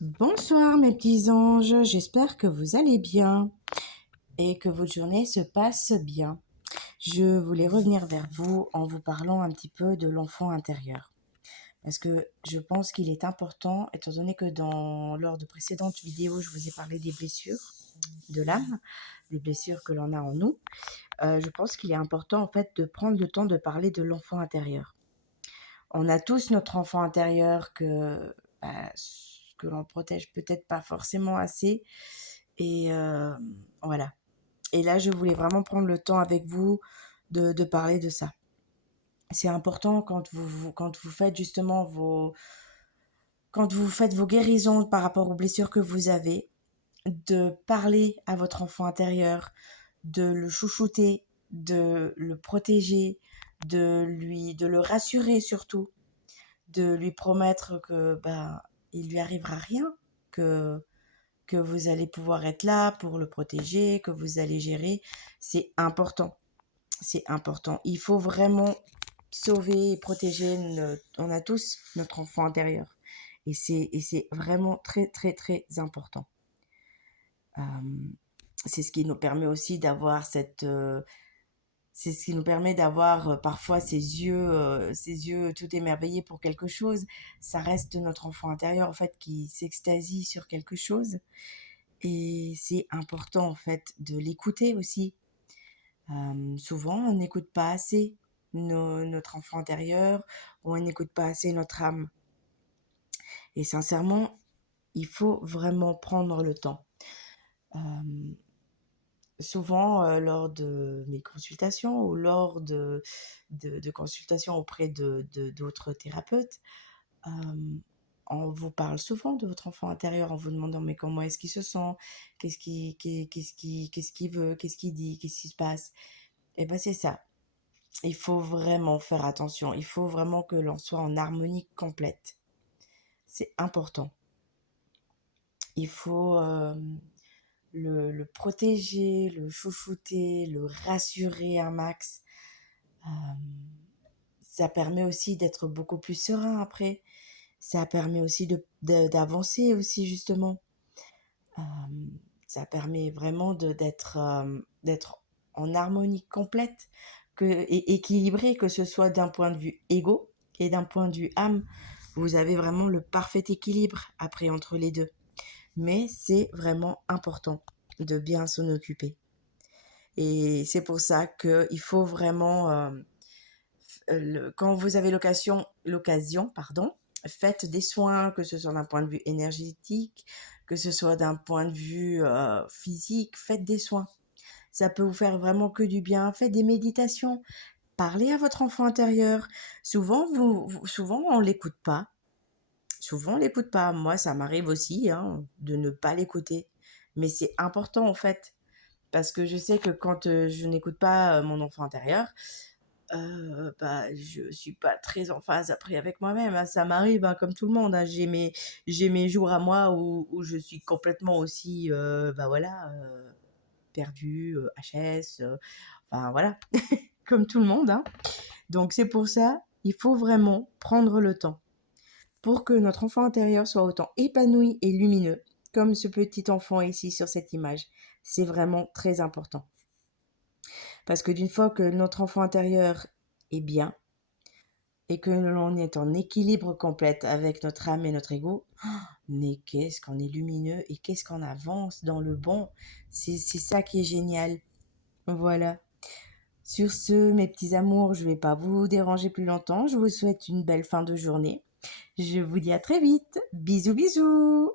Bonsoir mes petits anges, j'espère que vous allez bien et que votre journée se passe bien. Je voulais revenir vers vous en vous parlant un petit peu de l'enfant intérieur. Parce que je pense qu'il est important, étant donné que lors de précédentes vidéos, je vous ai parlé des blessures de l'âme, des blessures que l'on a en nous. Je pense qu'il est important en fait de prendre le temps de parler de l'enfant intérieur. On a tous notre enfant intérieur bah, que l'on protège peut-être pas forcément assez. Et voilà. Et là, je voulais vraiment prendre le temps avec vous de parler de ça. C'est important quand vous faites justement quand vous faites vos guérisons par rapport aux blessures que vous avez, de parler à votre enfant intérieur, de le chouchouter, de le protéger, de le rassurer surtout, de lui promettre que il lui arrivera rien, que que vous allez pouvoir être là pour le protéger, que vous allez gérer. C'est important. C'est important. Il faut vraiment sauver et protéger. On a tous notre enfant intérieur. Et c'est vraiment très, très, très important. Euh, c'est ce qui nous permet aussi d'avoir c'est ce qui nous permet d'avoir parfois ces yeux tout émerveillés pour quelque chose. Ça reste notre enfant intérieur en fait qui s'extasie sur quelque chose. Et c'est important en fait de l'écouter aussi. Souvent, on n'écoute pas assez notre enfant intérieur, ou on n'écoute pas assez notre âme. Et sincèrement, il faut vraiment prendre le temps. Euh, Souvent, lors de mes consultations ou lors de consultations auprès d'autres thérapeutes, euh, on vous parle souvent de votre enfant intérieur en vous demandant mais comment est-ce qu'il se sent, qu'est-ce qu'il veut, qu'est-ce qu'il dit, qu'est-ce qui se passe. Et bien c'est ça. Il faut vraiment faire attention. Il faut vraiment que l'on soit en harmonie complète. C'est important. Il faut le protéger, le chouchouter, le rassurer un max. Euh, Ça permet aussi d'être beaucoup plus serein après. Ça permet aussi d'avancer aussi justement. Euh, Ça permet vraiment d'être en harmonie complète et équilibrée, que ce soit d'un point de vue égo et d'un point de vue âme. Vous avez vraiment le parfait équilibre après entre les deux. Mais c'est vraiment important de bien s'en occuper. Et c'est pour ça qu'il faut vraiment, quand vous avez l'occasion, faites des soins, que ce soit d'un point de vue énergétique, que ce soit d'un point de vue physique, faites des soins. Ça peut vous faire vraiment que du bien. Faites des méditations. Parlez à votre enfant intérieur. Souvent, on l'écoute pas. Souvent, on l'écoute pas. Moi, ça m'arrive aussi de ne pas l'écouter. Mais c'est important en fait. Parce que je sais que quand je n'écoute pas mon enfant intérieur, je suis pas très en phase après avec moi-même, hein. Ça m'arrive, hein, comme tout le monde, hein. J'ai mes jours à moi où je suis complètement aussi, perdue, HS, enfin voilà, comme tout le monde, hein. Donc c'est pour ça, il faut vraiment prendre le temps pour que notre enfant intérieur soit autant épanoui et lumineux comme ce petit enfant ici sur cette image. C'est vraiment très important. Parce que d'une fois que notre enfant intérieur est bien, et que l'on est en équilibre complète avec notre âme et notre ego, mais qu'est-ce qu'on est lumineux et qu'est-ce qu'on avance dans le bon. C'est ça qui est génial. Voilà. Sur ce, mes petits amours, je ne vais pas vous déranger plus longtemps. Je vous souhaite une belle fin de journée. Je vous dis à très vite. Bisous, bisous.